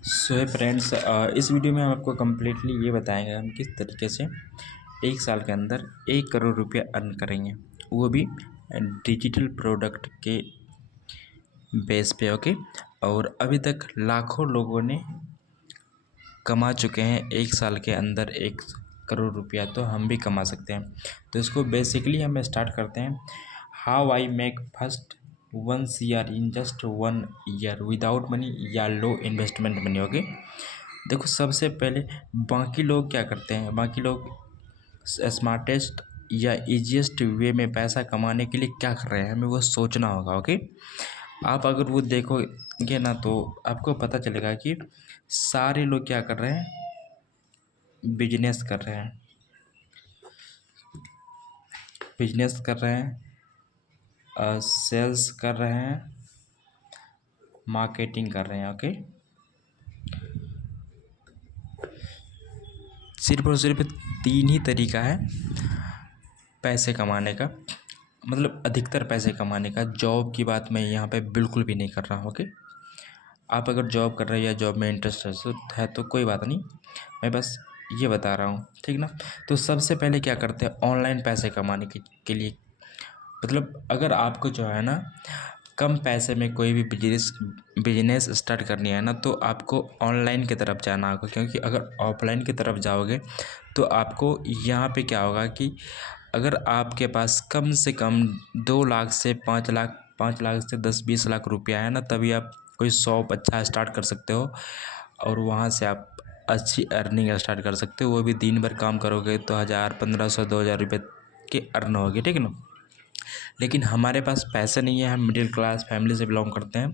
सो है फ्रेंड्स, इस वीडियो में हम आपको कम्प्लीटली ये बताएंगे हम किस तरीके से 1 साल के अंदर 1 करोड़ रुपया अर्न करेंगे, वो भी डिजिटल प्रोडक्ट के बेस पे। ओके। और अभी तक लाखों लोगों ने कमा चुके हैं 1 साल के अंदर 1 करोड़ रुपया, तो हम भी कमा सकते हैं। तो इसको बेसिकली हम स्टार्ट करते हैं। How I make first 1 CR in just 1 year without money या लो इन्वेस्टमेंट मनी। ओके। देखो, सबसे पहले बाकी लोग क्या करते हैं, बाकी लोग स्मार्टेस्ट या इजीएस्ट वे में पैसा कमाने के लिए क्या कर रहे हैं, हमें वो सोचना होगा। ओके। आप अगर वो देखोगे ना तो आपको पता चलेगा कि सारे लोग क्या कर रहे हैं, बिजनेस कर रहे हैं, बिजनेस कर रहे हैं, सेल्स कर रहे हैं, मार्केटिंग कर रहे हैं। ओके। सिर्फ और सिर्फ 3 ही तरीका है पैसे कमाने का, मतलब अधिकतर पैसे कमाने का। जॉब की बात मैं यहाँ पे बिल्कुल भी नहीं कर रहा हूँ। ओके। आप अगर जॉब कर रहे हैं या जॉब में इंटरेस्ट है तो कोई बात नहीं, मैं बस ये बता रहा हूँ, ठीक ना। तो सबसे पहले क्या करते हैं, ऑनलाइन पैसे कमाने के लिए, मतलब अगर आपको जो है ना कम पैसे में कोई भी बिजनेस स्टार्ट करनी है ना, तो आपको ऑनलाइन की तरफ जाना होगा। क्योंकि अगर ऑफलाइन की तरफ जाओगे तो आपको यहाँ पे क्या होगा कि अगर आपके पास कम से कम 2 लाख से 5 लाख, 5 लाख से 10-20 लाख रुपया है ना, तभी आप कोई शॉप अच्छा स्टार्ट कर सकते हो और वहाँ से आप अच्छी अर्निंग स्टार्ट कर सकते हो। वो भी दिन भर काम करोगे तो 1,000, 1,500, 2,000 रुपये की अर्न होगी, ठीक है ना। लेकिन हमारे पास पैसे नहीं है, हम मिडिल क्लास फैमिली से बिलोंग करते हैं,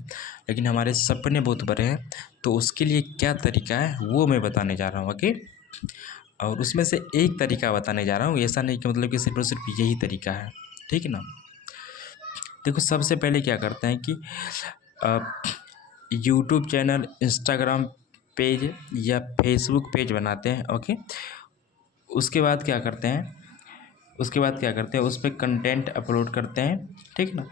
लेकिन हमारे सपने बहुत बड़े हैं। तो उसके लिए क्या तरीका है वो मैं बताने जा रहा हूँ। ओके। और उसमें से एक तरीका बताने जा रहा हूँ, ऐसा नहीं कि मतलब कि सिर्फ और सिर्फ यही तरीका है, ठीक है ना। देखो, सबसे पहले क्या करते हैं कि यूट्यूब चैनल, इंस्टाग्राम पेज या फेसबुक पेज बनाते हैं। ओके। उसके बाद क्या करते हैं, उसके बाद क्या करते हैं, उस पर कंटेंट अपलोड करते हैं, ठीक ना।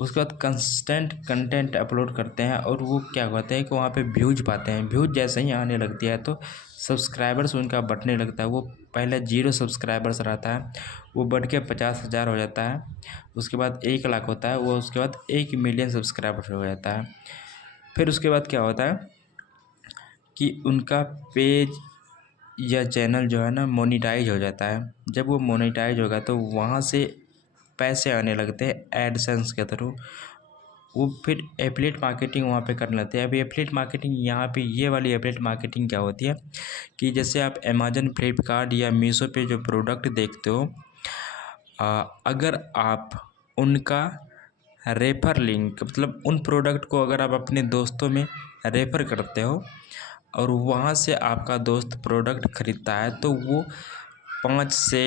उसके बाद कंस्टेंट कंटेंट अपलोड करते हैं और वो क्या होता है कि वहाँ पे व्यूज पाते हैं। व्यूज जैसे ही आने लगती है तो सब्सक्राइबर्स उनका बढ़ने लगता है। वो पहले 0 सब्सक्राइबर्स रहता है, वो बढ़ के 50,000 हो जाता है। उसके बाद 1 लाख होता है, वो उसके बाद 1 मिलियन सब्सक्राइबर्स हो जाता है। फिर उसके बाद क्या होता है कि उनका पेज या चैनल जो है ना मोनेटाइज हो जाता है। जब वो मोनेटाइज होगा तो वहाँ से पैसे आने लगते हैं एडसेंस के थ्रू। वो फिर एफिलिएट मार्केटिंग वहाँ पे करने लगते हैं। अभी एफिलिएट मार्केटिंग यहाँ पे, ये वाली एफिलिएट मार्केटिंग क्या होती है कि जैसे आप अमेजन, फ्लिपकार्ट या मीशो पे जो प्रोडक्ट देखते हो, अगर आप उनका रेफर लिंक, मतलब उन प्रोडक्ट को अगर आप अपने दोस्तों में रेफ़र करते हो और वहाँ से आपका दोस्त प्रोडक्ट ख़रीदता है तो वो 5 से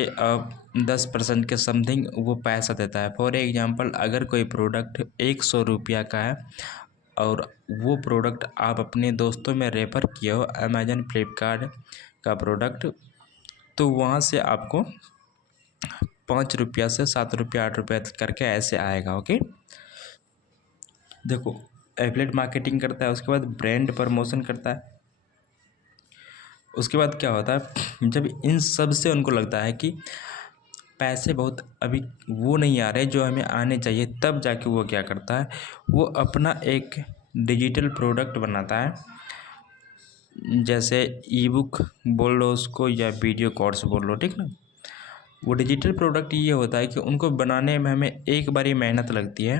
10% के समथिंग वो पैसा देता है। फॉर एग्जांपल, अगर कोई प्रोडक्ट 100 रुपया का है और वो प्रोडक्ट आप अपने दोस्तों में रेफ़र किए हो, अमेजन, फ्लिपकार्ट का प्रोडक्ट, तो वहाँ से आपको 5 रुपया से 7 रुपया, 8 रुपया करके ऐसे आएगा। ओके। देखो, एफिलिएट मार्केटिंग करता है, उसके बाद ब्रांड प्रमोशन करता है। उसके बाद क्या होता है, जब इन सब से उनको लगता है कि पैसे बहुत अभी वो नहीं आ रहे जो हमें आने चाहिए, तब जाके वो क्या करता है, वो अपना एक डिजिटल प्रोडक्ट बनाता है। जैसे ई बुक बोल लो उसको या वीडियो कोर्स बोल लो, ठीक ना। वो डिजिटल प्रोडक्ट ये होता है कि उनको बनाने में हमें एक बार ही मेहनत लगती है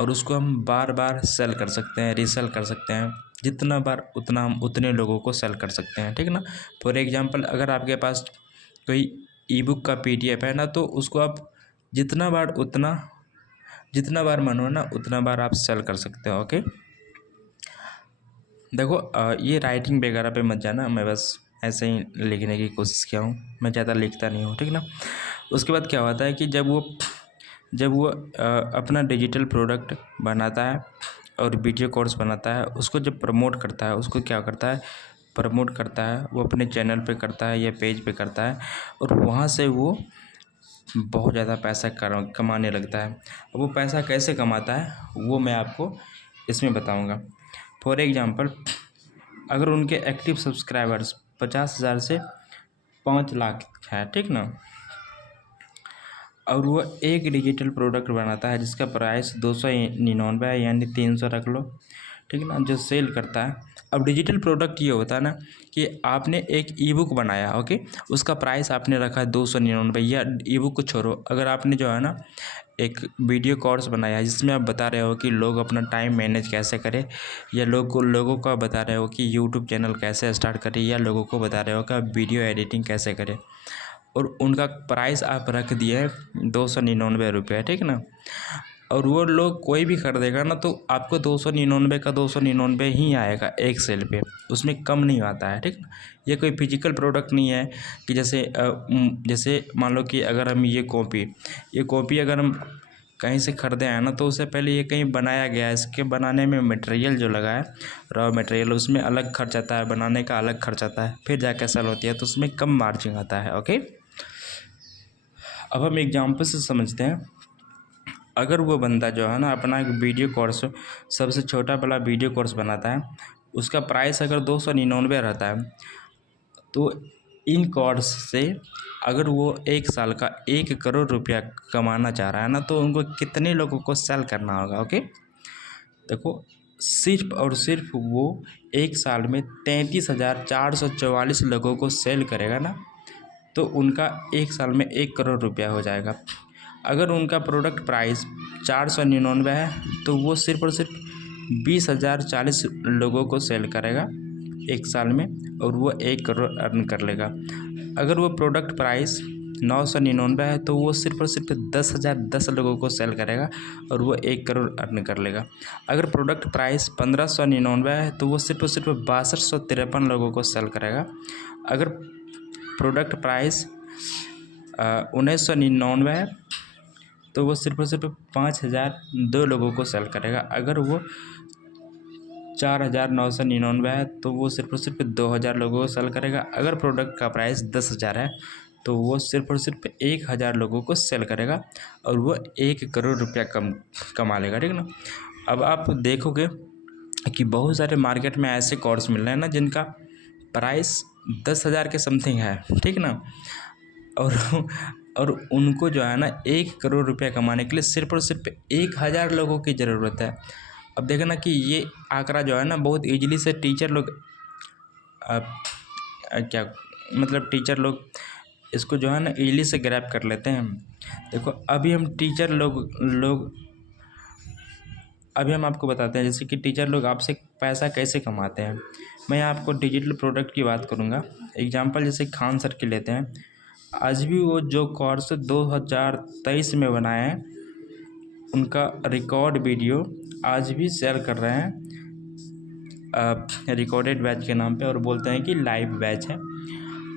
और उसको हम बार बार सेल कर सकते हैं, रीसेल कर सकते हैं। जितना बार उतना हम उतने लोगों को सेल कर सकते हैं, ठीक ना। फॉर एग्जांपल, अगर आपके पास कोई ई बुक का PDF है ना, तो उसको आप जितना बार मन हो ना उतना बार आप सेल कर सकते हो। ओके। देखो, ये राइटिंग वगैरह पे मत जाना, मैं बस ऐसे ही लिखने की कोशिश किया हूँ, मैं ज़्यादा लिखता नहीं हूँ, ठीक ना। उसके बाद क्या होता है कि जब वो अपना डिजिटल प्रोडक्ट बनाता है और वीडियो कोर्स बनाता है, उसको जब प्रमोट करता है, उसको क्या करता है, प्रमोट करता है, वो अपने चैनल पे करता है या पेज पे करता है और वहाँ से वो बहुत ज़्यादा पैसा कमाने लगता है। अब वो पैसा कैसे कमाता है वो मैं आपको इसमें बताऊंगा। फॉर एग्जांपल, अगर उनके एक्टिव सब्सक्राइबर्स 50,000 से 5 लाख है, ठीक ना, और वो एक डिजिटल प्रोडक्ट बनाता है जिसका प्राइस 299 है, यानी 300 रख लो, ठीक है ना, जो सेल करता है। अब डिजिटल प्रोडक्ट ये होता है ना कि आपने एक ई बुक बनाया, ओके, उसका प्राइस आपने रखा है 299, या ई बुक को छोड़ो, अगर आपने जो है ना एक वीडियो कोर्स बनाया है जिसमें आप बता रहे हो कि लोग अपना टाइम मैनेज कैसे करें, या लोगों को बता रहे हो कि यूट्यूब चैनल कैसे स्टार्ट करें, या लोगों को बता रहे हो कि वीडियो एडिटिंग कैसे करें, और उनका प्राइस आप रख दिए हैं 299 रुपये, ठीक ना, और वो लोग कोई भी खरीदेगा ना तो आपको 299 का 299 ही आएगा एक सेल पे, उसमें कम नहीं आता है, ठीक ना। ये कोई फिजिकल प्रोडक्ट नहीं है कि जैसे मान लो कि अगर हम ये कॉपी अगर हम कहीं से ख़रीदे हैं ना तो उससे पहले ये कहीं बनाया गया है, इसके बनाने में मटेरियल जो लगा है, रॉ मटेरियल, उसमें अलग खर्च आता है, बनाने का अलग खर्च आता है, फिर जाके सेल होती है तो उसमें कम मार्जिन आता है, ओके। अब हम एग्जाम्पल से समझते हैं। अगर वो बंदा जो है ना अपना एक वीडियो कोर्स, सबसे छोटा वाला वीडियो कोर्स बनाता है, उसका प्राइस अगर 299 रहता है, तो इन कोर्स से अगर वो एक साल का 1 करोड़ रुपया कमाना चाह रहा है ना, तो उनको कितने लोगों को सेल करना होगा, ओके। देखो, सिर्फ और सिर्फ वो एक साल में 33,444 लोगों को सेल करेगा ना, तो उनका एक साल में 1 करोड़ रुपया हो जाएगा। अगर उनका प्रोडक्ट प्राइस 499 है तो वो सिर्फ और सिर्फ 20,040 लोगों को सेल करेगा एक साल में, और वो 1 करोड़ अर्न कर लेगा। अगर वो प्रोडक्ट प्राइस 999 है तो वो सिर्फ और सिर्फ 10,010 लोगों को सेल करेगा और वो 1 करोड़ अर्न कर लेगा। अगर प्रोडक्ट प्राइस 1599 है तो वो सिर्फ और सिर्फ 6253 लोगों को सेल करेगा। अगर प्रोडक्ट प्राइस 1999 है तो वो सिर्फ और सिर्फ 5,002 लोगों को सेल करेगा। अगर वो 4,999 है तो वो सिर्फ और सिर्फ 2,000 लोगों को सेल करेगा। अगर प्रोडक्ट का प्राइस 10,000 है तो वो सिर्फ और सिर्फ 1,000 लोगों को सेल करेगा और वो 1 करोड़ रुपया कमा लेगा, ठीक ना। अब आप देखोगे कि बहुत सारे मार्केट में ऐसे कोर्स मिल रहे हैं ना जिनका प्राइस 10,000 के समथिंग है, ठीक ना, और उनको जो है ना 1 करोड़ रुपया कमाने के लिए सिर्फ और सिर्फ 1,000 लोगों की ज़रूरत है। अब देखना कि ये आंकड़ा जो है ना बहुत इजीली से टीचर लोग टीचर लोग इसको जो है ना इजीली से ग्रैब कर लेते हैं। देखो, अभी हम आपको बताते हैं जैसे कि टीचर लोग आपसे पैसा कैसे कमाते हैं। मैं आपको डिजिटल प्रोडक्ट की बात करूँगा। एग्जांपल जैसे खान सर की लेते हैं। आज भी वो जो कोर्स 2023 में बनाए हैं उनका रिकॉर्ड वीडियो आज भी शेयर कर रहे हैं रिकॉर्डेड बैच के नाम पे, और बोलते हैं कि लाइव बैच है,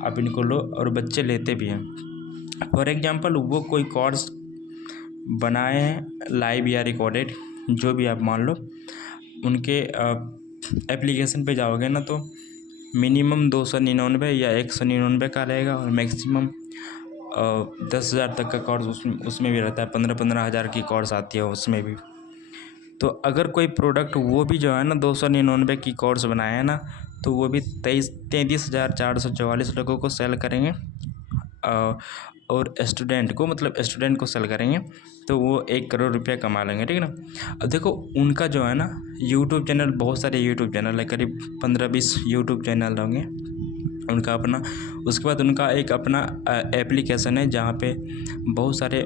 आप इनको लो, और बच्चे लेते भी हैं। फॉर एग्जांपल वो कोई कोर्स बनाए हैं लाइव या रिकॉर्डेड, जो भी आप मान लो, उनके एप्लीकेशन पे जाओगे ना तो मिनिमम 299 या 199 का रहेगा, और मैक्सिमम 10,000 तक का कोर्स उसमें भी रहता है। 15-15 हज़ार की कोर्स आती है उसमें भी। तो अगर कोई प्रोडक्ट वो भी जो है ना 299 की कोर्स बनाए हैं ना, तो वो भी 33,444 लोगों को सेल करेंगे, और स्टूडेंट को सेल करेंगे तो वो 1 करोड़ रुपया कमा लेंगे, ठीक है ना। अब देखो, उनका जो है ना यूट्यूब चैनल, बहुत सारे यूट्यूब चैनल है, करीब 15-20 यूट्यूब चैनल होंगे उनका अपना। उसके बाद उनका एक अपना एप्लीकेशन है जहाँ पे बहुत सारे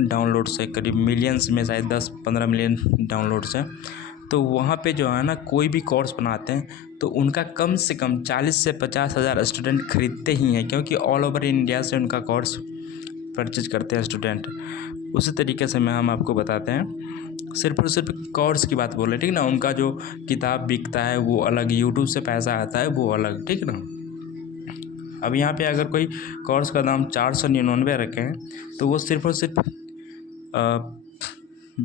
डाउनलोड्स है, करीब मिलियंस में, शायद 10-15 मिलियन डाउनलोड्स हैं। तो वहाँ पे जो है ना कोई भी कोर्स बनाते हैं तो उनका कम से कम 40 से 50 हज़ार स्टूडेंट खरीदते ही हैं, क्योंकि ऑल ओवर इंडिया से उनका कोर्स परचेज करते हैं स्टूडेंट। उसी तरीके से हम आपको बताते हैं, सिर्फ और सिर्फ कोर्स की बात बोल रहे हैं, ठीक ना। उनका जो किताब बिकता है वो अलग, यूट्यूब से पैसा आता है वो अलग, ठीक ना। अब यहाँ पे अगर कोई कोर्स का दाम 499 रखे हैं तो वो सिर्फ और सिर्फ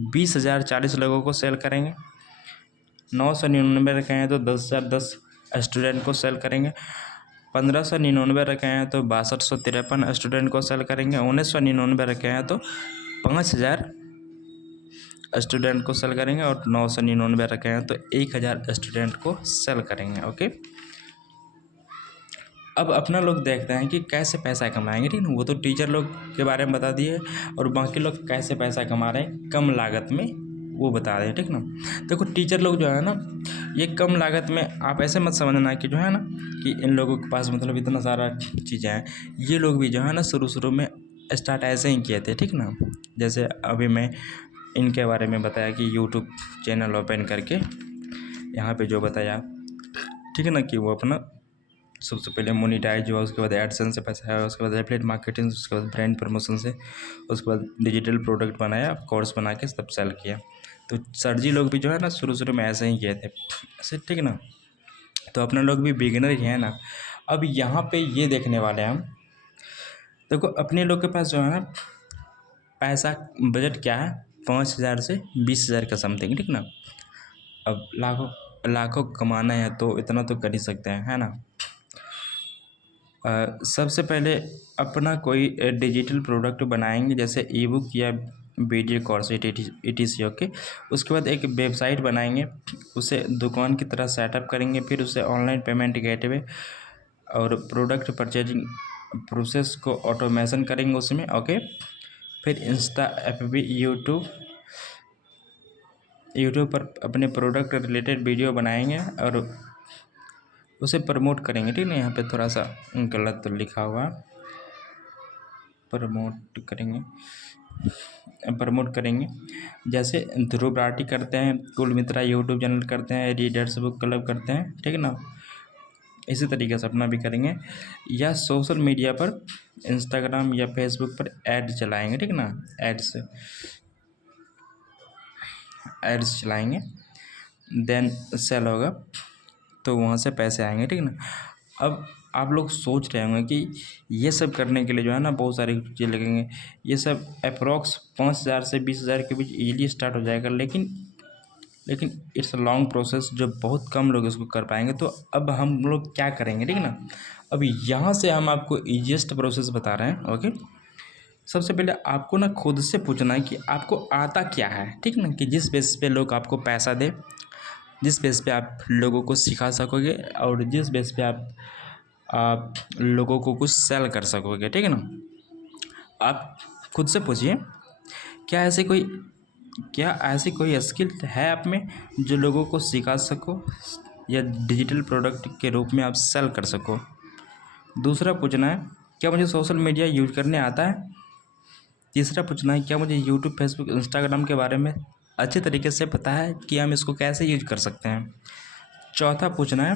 20,040 लोगों को सेल करेंगे। 999 रखे हैं तो 10,010 स्टूडेंट को सेल करेंगे। 1599 रखे हैं तो 6253 स्टूडेंट को सेल करेंगे। 1999 रखे हैं तो 5,000 स्टूडेंट को सेल करेंगे और 999 रखे हैं तो 1000 स्टूडेंट को सेल करेंगे। ओके, अब अपना लोग देखते हैं कि कैसे पैसा कमाएंगे, ठीक ना। वो तो टीचर लोग के बारे में बता दिए और बाकी लोग कैसे पैसा कमा रहे हैं कम लागत में वो बता रहे हैं, ठीक ना। देखो टीचर लोग जो है ना, ये कम लागत में आप ऐसे मत समझना कि जो है ना कि इन लोगों के पास मतलब इतना सारा चीज़ें हैं। ये लोग भी जो है ना शुरू शुरू में स्टार्ट ऐसे ही किए थे, ठीक ना। जैसे अभी मैं इनके बारे में बताया कि यूट्यूब चैनल ओपन करके यहाँ पे जो बताया, ठीक है ना, कि वो अपना सबसे पहले मोनेटाइज हुआ, उसके बाद एडसेंस से पैसा आया, उसके बाद एफिलिएट मार्केटिंग, उसके बाद ब्रांड प्रमोशन से, उसके बाद डिजिटल प्रोडक्ट बनाया, कोर्स बना के सब सेल किया। तो सर जी लोग भी जो है ना शुरू शुरू में ऐसे ही किए थे ऐसे, ठीक ना। तो अपने लोग भी बिगिनर ही हैं ना। अब यहाँ पे ये देखने वाले हैं हम, देखो अपने लोग के पास जो है ना पैसा बजट क्या है, 5000 से 20,000 का समथिंग, ठीक ना। अब लाखों लाखों कमाना है तो इतना तो कर ही सकते हैं, है ना। सबसे पहले अपना कोई डिजिटल प्रोडक्ट बनाएंगे, जैसे ई बुक या वीडियो कोर्स ETC। ओके, उसके बाद एक वेबसाइट बनाएंगे, उसे दुकान की तरह सेटअप करेंगे, फिर उसे ऑनलाइन पेमेंट गेटवे और प्रोडक्ट परचेजिंग प्रोसेस को ऑटोमेशन करेंगे उसमें। ओके, फिर इंस्टा FB यूट्यूब पर अपने प्रोडक्ट रिलेटेड वीडियो बनाएंगे और उसे प्रमोट करेंगे, ठीक है। यहाँ पे थोड़ा सा गलत लिखा हुआ, प्रमोट करेंगे जैसे ध्रुव राठी करते हैं, कुल मित्रा यूट्यूब चैनल करते हैं, रीडर्स बुक क्लब करते हैं, ठीक है ना। इसी तरीके से अपना भी करेंगे, या सोशल मीडिया पर इंस्टाग्राम या फेसबुक पर ऐड चलाएंगे, ठीक है ना। एड्स चलाएंगे, देन सेल होगा तो वहाँ से पैसे आएंगे, ठीक है ना। अब आप लोग सोच रहे होंगे कि ये सब करने के लिए जो है ना बहुत सारी चीज़ें लगेंगे, ये सब अप्रॉक्स 5000 से 20,000 के बीच इजीली स्टार्ट हो जाएगा, लेकिन इट्स अ लॉन्ग प्रोसेस जो बहुत कम लोग इसको कर पाएंगे। तो अब हम लोग क्या करेंगे, ठीक है ना। अब यहाँ से हम आपको ईजीएस्ट प्रोसेस बता रहे हैं। ओके, सबसे पहले आपको ना खुद से पूछना है कि आपको आता क्या है, ठीक ना, कि जिस बेस पे लोग आपको पैसा दे, जिस बेस पे आप लोगों को सिखा सकोगे और जिस बेस पे आप लोगों को कुछ सेल कर सकोगे, ठीक है ना। आप खुद से पूछिए क्या ऐसी कोई स्किल है आप में जो लोगों को सिखा सको या डिजिटल प्रोडक्ट के रूप में आप सेल कर सको। दूसरा पूछना है क्या मुझे सोशल मीडिया यूज करने आता है। तीसरा पूछना है क्या मुझे यूट्यूब फेसबुक इंस्टाग्राम के बारे में अच्छे तरीके से पता है कि हम इसको कैसे यूज कर सकते हैं। चौथा पूछना है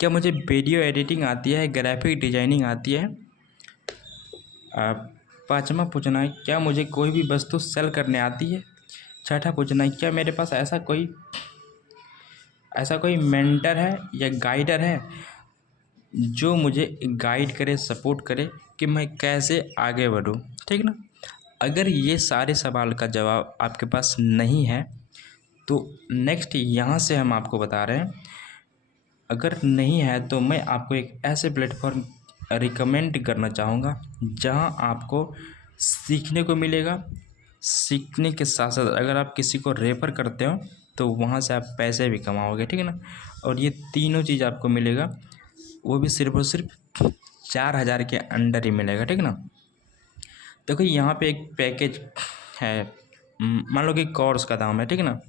क्या मुझे वीडियो एडिटिंग आती है, ग्राफिक डिजाइनिंग आती है। पाँचवा पूछना है क्या मुझे कोई भी वस्तु सेल करने आती है। छठा पूछना है क्या मेरे पास ऐसा कोई मेंटर है या गाइडर है जो मुझे गाइड करे, सपोर्ट करे कि मैं कैसे आगे बढ़ूँ, ठीक ना। अगर ये सारे सवाल का जवाब आपके पास नहीं है तो नेक्स्ट यहाँ से हम आपको बता रहे हैं, अगर नहीं है तो मैं आपको एक ऐसे प्लेटफॉर्म रिकमेंड करना चाहूँगा जहाँ आपको सीखने को मिलेगा। सीखने के साथ साथ अगर आप किसी को रेफ़र करते हो तो वहाँ से आप पैसे भी कमाओगे, ठीक है ना। और ये तीनों चीज़ आपको मिलेगा, वो भी सिर्फ और सिर्फ 4,000 के अंडर ही मिलेगा, ठीक है ना। देखो यहाँ पे एक पैकेज है, मान लो कि कोर्स का दाम है, ठीक है ना।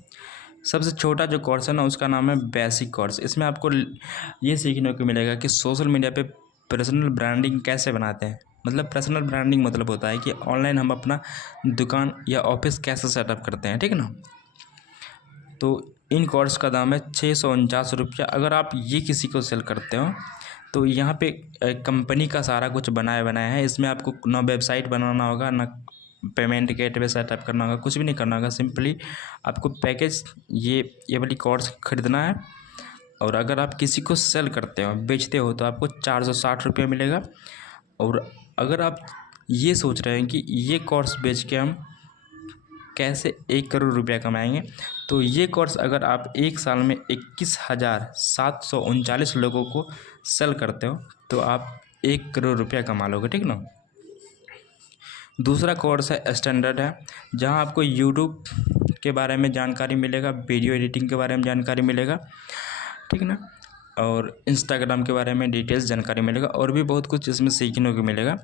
सबसे छोटा जो कोर्स है ना उसका नाम है बेसिक कोर्स। इसमें आपको ये सीखने को मिलेगा कि सोशल मीडिया पे पर्सनल ब्रांडिंग कैसे बनाते हैं। मतलब पर्सनल ब्रांडिंग मतलब होता है कि ऑनलाइन हम अपना दुकान या ऑफिस कैसे सेटअप करते हैं, ठीक है ना। तो इन कोर्स का दाम है 649 रुपया। अगर आप ये किसी को सेल करते हो तो यहाँ पे कंपनी का सारा कुछ बनाया है। इसमें आपको ना वेबसाइट बनाना होगा, ना पेमेंट गेटवे सेटअप करना होगा, कुछ भी नहीं करना होगा। सिंपली आपको पैकेज ये वाली कोर्स खरीदना है और अगर आप किसी को सेल करते हो, बेचते हो तो आपको 460 रुपये मिलेगा। और अगर आप ये सोच रहे हैं कि ये कोर्स बेच के हम कैसे 1 करोड़ रुपया कमाएंगे, तो ये कोर्स अगर आप एक साल में 21,739 लोगों को सेल करते हो तो आप 1 करोड़ रुपया कमा लोगे, ठीक ना। दूसरा कोर्स है स्टैंडर्ड है, जहाँ आपको यूट्यूब के बारे में जानकारी मिलेगा, वीडियो एडिटिंग के बारे में जानकारी मिलेगा, ठीक है ना, और इंस्टाग्राम के बारे में डिटेल्स जानकारी मिलेगा, और भी बहुत कुछ इसमें सीखने को मिलेगा।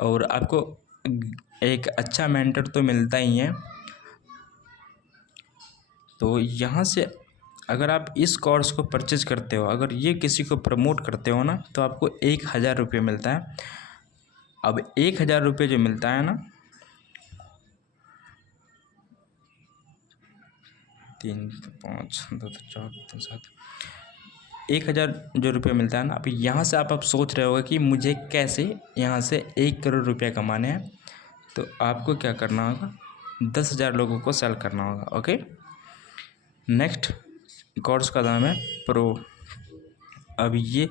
और आपको एक अच्छा मेंटर तो मिलता ही है। तो यहाँ से अगर आप इस कोर्स को परचेज करते हो, अगर ये किसी को प्रमोट करते हो ना, तो आपको 1,000 रुपये मिलता है। अब 1,000 रुपये जो मिलता है ना, 3 5 2 4 3 7, 1,000 जो रुपये मिलता है ना, अब यहाँ से आप सोच रहे होगे कि मुझे कैसे यहाँ से 1 करोड़ रुपये कमाने हैं। तो आपको क्या करना होगा, 10,000 लोगों को सेल करना होगा। ओके, नेक्स्ट कोर्स का दाम है प्रो। अब ये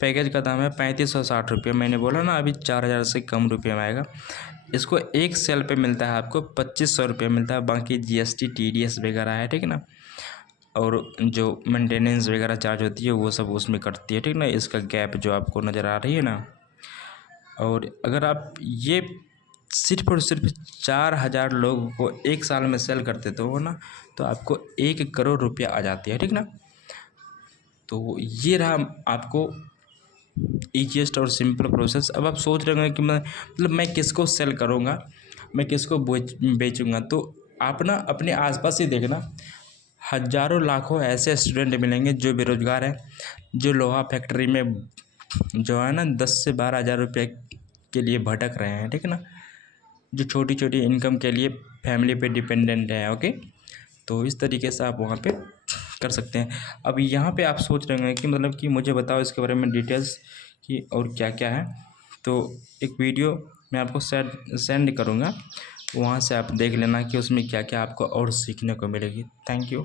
पैकेज का दाम है 3,560 रुपये। मैंने बोला ना अभी 4,000 से कम रुपये में आएगा। इसको एक सेल पे मिलता है आपको 2,500 रुपये मिलता है, बाकी GST TDS वगैरह है, ठीक है ना, और जो मेंटेनेंस वगैरह चार्ज होती है वो सब उसमें कटती है, ठीक ना। इसका गैप जो आपको नज़र आ रही है ना, और अगर आप ये सिर्फ और सिर्फ 4,000 लोगों को एक साल में सेल करते तो ना, तो आपको 1 करोड़ रुपया आ जाती है, ठीक ना। तो ये रहा आपको ईजीएस्ट और सिंपल प्रोसेस। अब आप सोच रहे होंगे कि मैं किसको सेल करूँगा, मैं किसको बेचूँगा। तो आप ना अपने आसपास ही देखना, हज़ारों लाखों ऐसे स्टूडेंट मिलेंगे जो बेरोज़गार हैं, जो लोहा फैक्ट्री में जो है ना 10 से 12,000 रुपये के लिए भटक रहे हैं, ठीक है ना, जो छोटी छोटी इनकम के लिए फैमिली पे डिपेंडेंट है। ओके, तो इस तरीके से आप वहाँ पे कर सकते हैं। अब यहाँ पे आप सोच रहे होंगे कि मतलब कि मुझे बताओ इसके बारे में डिटेल्स कि और क्या क्या है। तो एक वीडियो मैं आपको सेंड करूँगा, वहाँ से आप देख लेना कि उसमें क्या क्या आपको और सीखने को मिलेगी। Thank you.